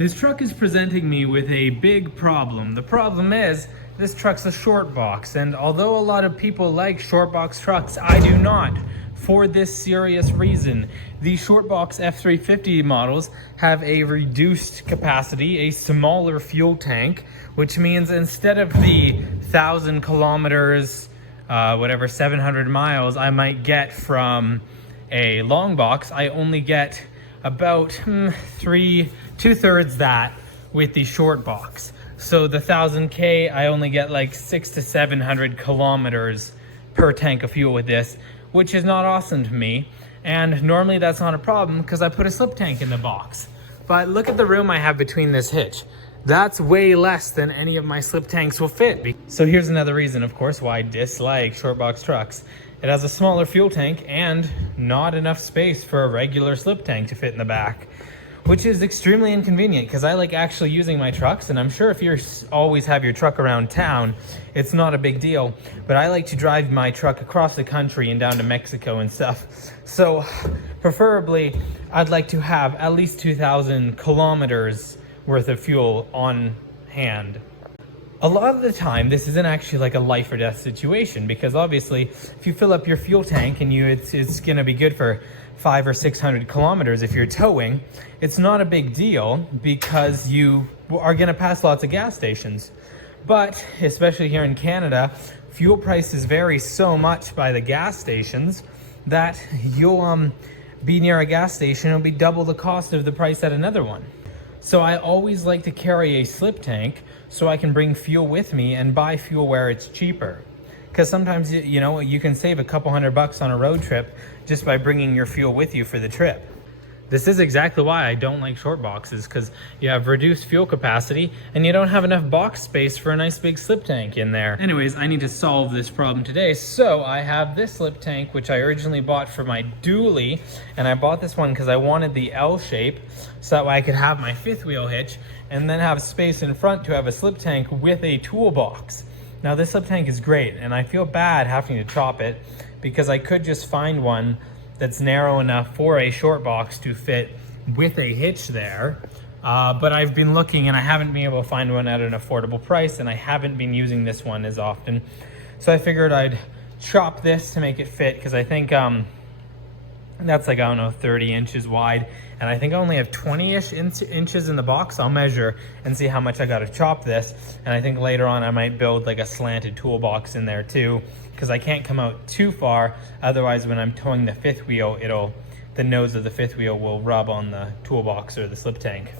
This truck is presenting me with a big problem. The problem is, this truck's a short box, and although a lot of people like short box trucks, I do not. For this serious reason. The short box F350 models have a reduced capacity, a smaller fuel tank, which means instead of the 1,000 kilometers, 700 miles I might get from a long box, I only get about two-thirds that with the short box. So the 1,000K, I only get like 600 to 700 kilometers per tank of fuel with this, which is not awesome to me. And normally that's not a problem because I put a slip tank in the box. But look at the room I have between this hitch. That's way less than any of my slip tanks will fit. So here's another reason, of course, why I dislike short box trucks. It has a smaller fuel tank and not enough space for a regular slip tank to fit in the back, which is extremely inconvenient because I like actually using my trucks, and I'm sure if you always have your truck around town, it's not a big deal, but I like to drive my truck across the country and down to Mexico and stuff. So preferably, I'd like to have at least 2,000 kilometers worth of fuel on hand. A lot of the time, this isn't actually like a life or death situation because obviously, if you fill up your fuel tank and it's gonna be good for 500 or 600 kilometers if you're towing, it's not a big deal because you are gonna pass lots of gas stations. But especially here in Canada, fuel prices vary so much by the gas stations that you'll be near a gas station, it'll be double the cost of the price at another one. So I always like to carry a slip tank so I can bring fuel with me and buy fuel where it's cheaper. Because sometimes, you know, you can save a couple $100 on a road trip just by bringing your fuel with you for the trip. This is exactly why I don't like short boxes, because you have reduced fuel capacity and you don't have enough box space for a nice big slip tank in there. Anyways, I need to solve this problem today. So I have this slip tank, which I originally bought for my dually, and I bought this one because I wanted the L shape so that way I could have my fifth wheel hitch and then have space in front to have a slip tank with a toolbox. Now this slip tank is great, and I feel bad having to chop it because I could just find one that's narrow enough for a short box to fit with a hitch there. But I've been looking and I haven't been able to find one at an affordable price, and I haven't been using this one as often. So I figured I'd chop this to make it fit because I think that's like, I don't know, 30 inches wide. And I think I only have 20-ish inches in the box. I'll measure and see how much I gotta chop this. And I think later on I might build like a slanted toolbox in there too, because I can't come out too far. Otherwise, when I'm towing the fifth wheel, the nose of the fifth wheel will rub on the toolbox or the slip tank.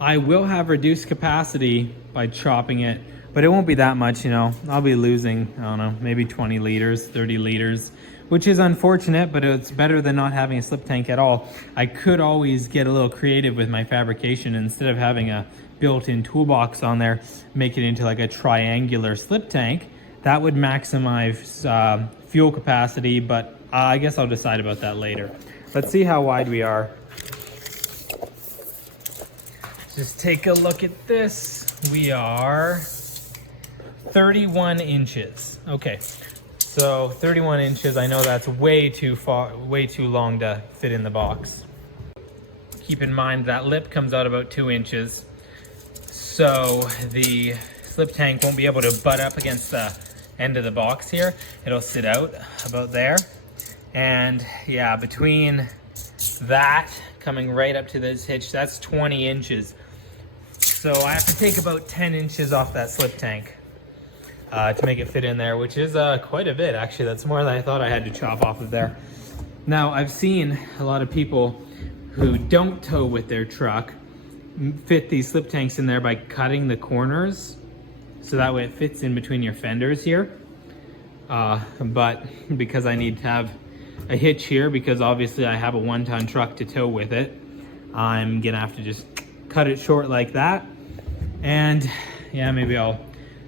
I will have reduced capacity by chopping it, but it won't be that much, you know. I'll be losing, I don't know, maybe 20 liters, 30 liters, which is unfortunate, but it's better than not having a slip tank at all. I could always get a little creative with my fabrication. Instead of having a built-in toolbox on there, make it into like a triangular slip tank. That would maximize fuel capacity, but I guess I'll decide about that later. Let's see how wide we are. Just take a look at this. We are 31 inches. Okay. So 31 inches, I know that's way too long to fit in the box. Keep in mind that lip comes out about 2 inches. So the slip tank won't be able to butt up against the end of the box here. It'll sit out about there. And yeah, between that coming right up to this hitch, that's 20 inches. So I have to take about 10 inches off that slip tank to make it fit in there, which is quite a bit actually. That's more than I thought I had to chop off of there. Now I've seen a lot of people who don't tow with their truck fit these slip tanks in there by cutting the corners so that way it fits in between your fenders here. But because I need to have a hitch here, because obviously I have a 1-ton truck to tow with it, I'm gonna have to just cut it short like that. And yeah, maybe I'll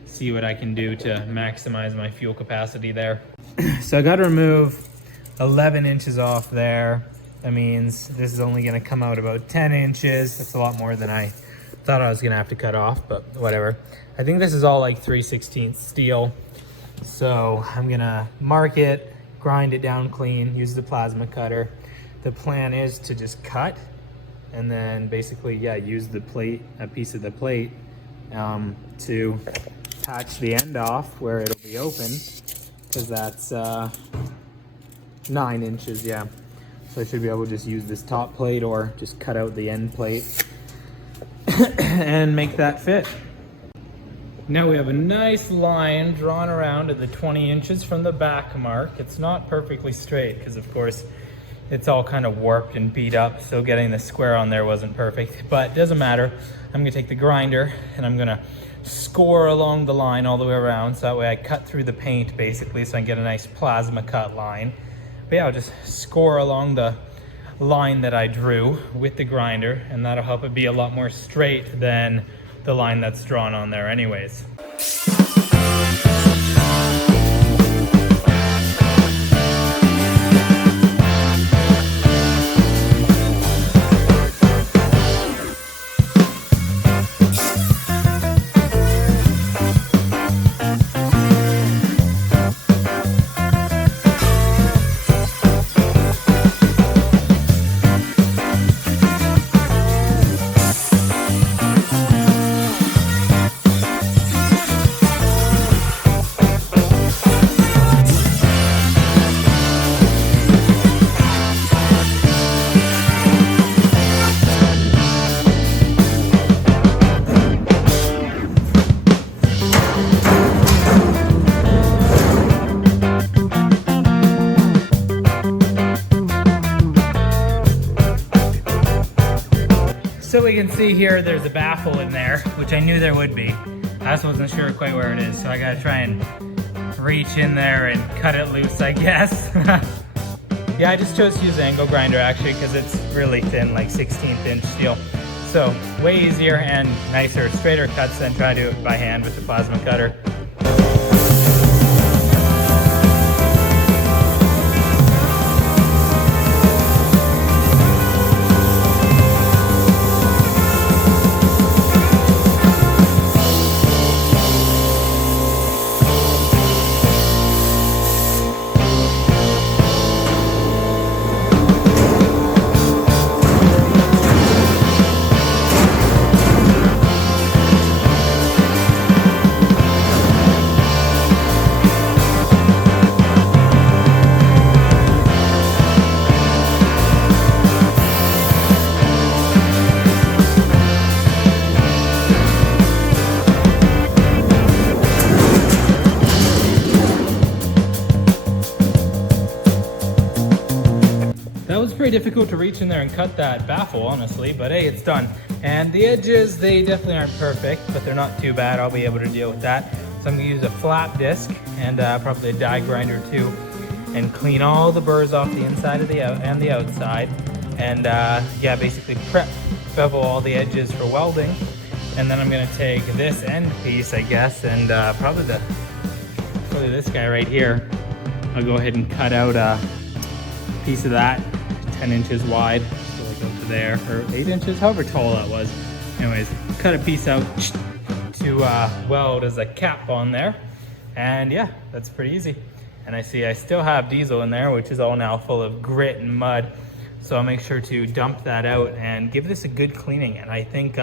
see what I can do to maximize my fuel capacity there. So I got to remove 11 inches off there. That means this is only going to come out about 10 inches. That's a lot more than I thought I was going to have to cut off, but whatever. I think this is all like 3/16 steel. So I'm going to mark it, grind it down clean, use the plasma cutter. The plan is to just cut and then basically, yeah, use the plate, a piece of the plate, to patch the end off where it'll be open, because that's 9 inches, yeah. So I should be able to just use this top plate or just cut out the end plate and make that fit. Now we have a nice line drawn around at the 20 inches from the back mark. It's not perfectly straight because of course it's all kind of warped and beat up, so getting the square on there wasn't perfect, but it doesn't matter. I'm gonna take the grinder and I'm gonna score along the line all the way around, so that way I cut through the paint basically, so I can get a nice plasma cut line. But yeah, I'll just score along the line that I drew with the grinder, and that'll help it be a lot more straight than the line that's drawn on there anyways. So we can see here there's a baffle in there, which I knew there would be. I just wasn't sure quite where it is, so I gotta try and reach in there and cut it loose, I guess. Yeah, I just chose to use the angle grinder actually because it's really thin, like 16th inch steel. So way easier and nicer, straighter cuts than trying to do it by hand with the plasma cutter. That was pretty difficult to reach in there and cut that baffle, honestly, but hey, it's done. And the edges, they definitely aren't perfect, but they're not too bad. I'll be able to deal with that. So I'm gonna use a flat disc and probably a die grinder too, and clean all the burrs off the inside of the outside. And yeah, basically prep bevel all the edges for welding. And then I'm gonna take this end piece, I guess, and probably this guy right here. I'll go ahead and cut out a piece of that, 10 inches wide, so like up to there, or 8 inches, however tall that was. Anyways, cut a piece out to weld as a cap on there. And yeah, that's pretty easy. And I see I still have diesel in there, which is all now full of grit and mud. So I'll make sure to dump that out and give this a good cleaning. And I think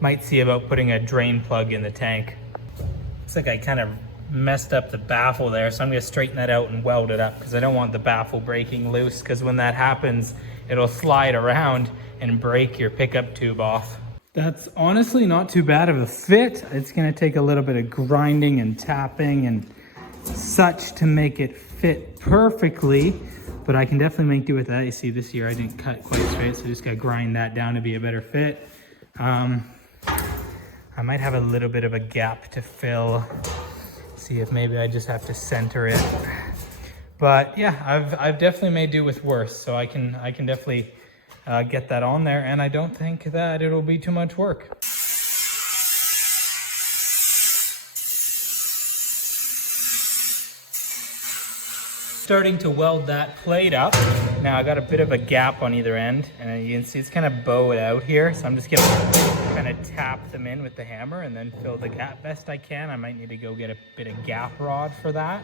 might see about putting a drain plug in the tank. Looks like I kind of messed up the baffle there, so I'm gonna straighten that out and weld it up because I don't want the baffle breaking loose, because when that happens, it'll slide around and break your pickup tube off. That's honestly not too bad of a fit. It's gonna take a little bit of grinding and tapping and such to make it fit perfectly, but I can definitely make do with that. You see this here I didn't cut quite straight, so I just gotta grind that down to be a better fit. I might have a little bit of a gap to fill. See if maybe I just have to center it. But yeah, I've definitely made do with worse, so I can definitely get that on there, and I don't think that it'll be too much work. Starting to weld that plate up. Now I got a bit of a gap on either end, and you can see it's kind of bowed out here, so I'm just gonna kind of tap them in with the hammer and then fill the gap best I can. I might need to go get a bit of gap rod for that,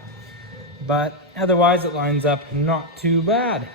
but otherwise it lines up not too bad.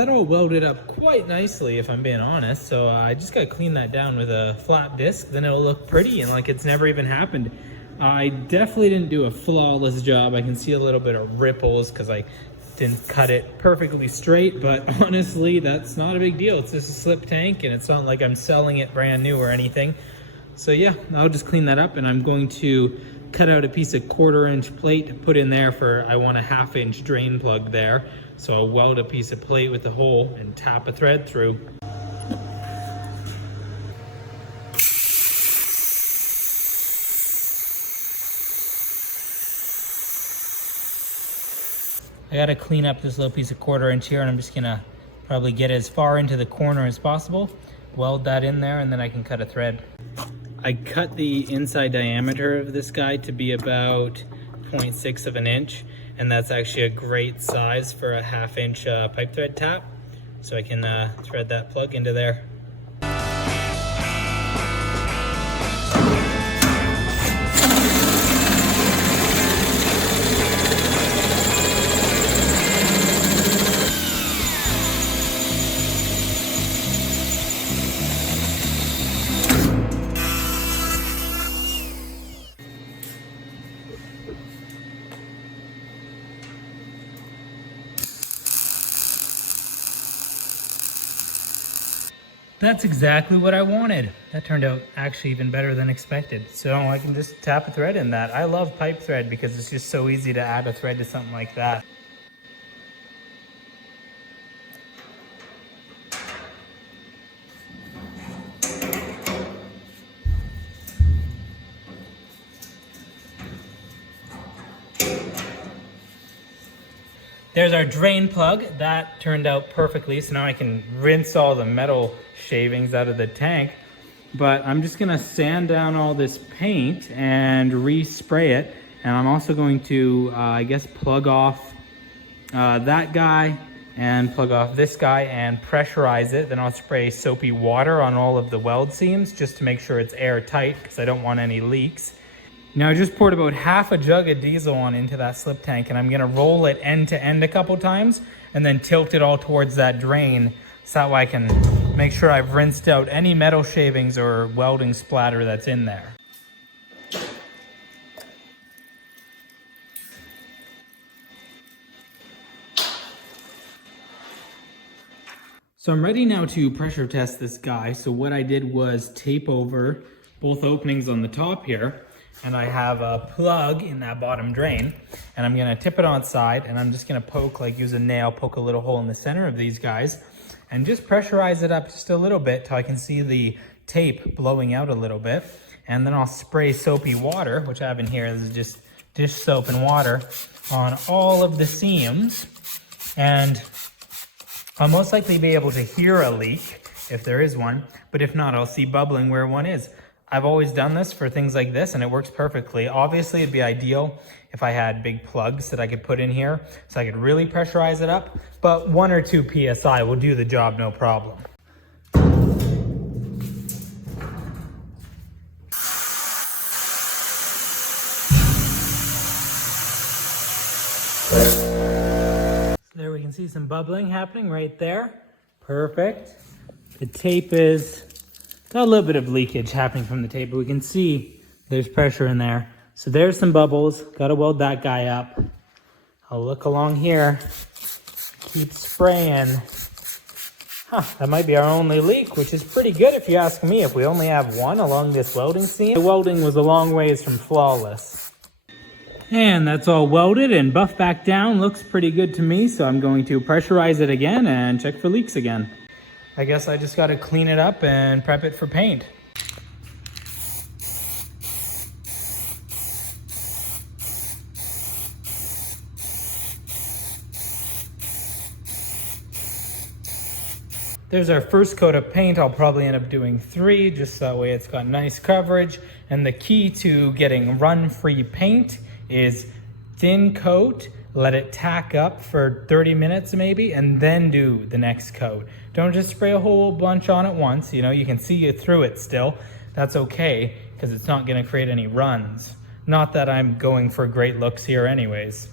that all welded up quite nicely, if I'm being honest. So I just gotta clean that down with a flat disc, then it'll look pretty and like it's never even happened. I definitely didn't do a flawless job. I can see a little bit of ripples because I didn't cut it perfectly straight, but honestly, that's not a big deal. It's just a slip tank and it's not like I'm selling it brand new or anything. So yeah, I'll just clean that up, and I'm going to cut out a piece of 1/4-inch plate to put in there for, I want a 1/2-inch drain plug there. So I'll weld a piece of plate with a hole and tap a thread through. I gotta clean up this little piece of 1/4-inch here, and I'm just gonna probably get as far into the corner as possible, weld that in there, and then I can cut a thread. I cut the inside diameter of this guy to be about 0.6 of an inch, and that's actually a great size for a 1/2-inch pipe thread tap. So I can thread that plug into there. That's exactly what I wanted. That turned out actually even better than expected. So I can just tap a thread in that. I love pipe thread because it's just so easy to add a thread to something like that. There's our drain plug. That turned out perfectly. So now I can rinse all the metal shavings out of the tank. But I'm just gonna sand down all this paint and respray it. And I'm also going to, I guess, plug off that guy and plug off this guy and pressurize it. Then I'll spray soapy water on all of the weld seams just to make sure it's airtight because I don't want any leaks. Now I just poured about 1/2 jug of diesel on into that slip tank, and I'm gonna roll it end to end a couple times and then tilt it all towards that drain so that way I can make sure I've rinsed out any metal shavings or welding splatter that's in there. So I'm ready now to pressure test this guy. So what I did was tape over both openings on the top here, and I have a plug in that bottom drain, and I'm gonna tip it on side, and I'm just gonna poke, like use a nail, poke a little hole in the center of these guys, and just pressurize it up just a little bit till I can see the tape blowing out a little bit. And then I'll spray soapy water, which I have in here. This is just dish soap and water on all of the seams. And I'll most likely be able to hear a leak if there is one, but if not, I'll see bubbling where one is. I've always done this for things like this and it works perfectly. Obviously, it'd be ideal if I had big plugs that I could put in here so I could really pressurize it up, but 1 or 2 PSI will do the job no problem. So there we can see some bubbling happening right there. Perfect. The tape is got a little bit of leakage happening from the tape, but we can see there's pressure in there. So there's some bubbles. Got to weld that guy up. I'll look along here. Keep spraying. That might be our only leak, which is pretty good if you ask me. If we only have one along this welding seam, the welding was a long ways from flawless. And that's all welded and buffed back down. Looks pretty good to me, so I'm going to pressurize it again and check for leaks again. I guess I just got to clean it up and prep it for paint. There's our first coat of paint. I'll probably end up doing 3, just that way it's got nice coverage. And the key to getting run-free paint is thin coat, let it tack up for 30 minutes maybe, and then do the next coat. Don't just spray a whole bunch on at once. You know, you can see it through it still. That's okay, because it's not gonna create any runs. Not that I'm going for great looks here anyways.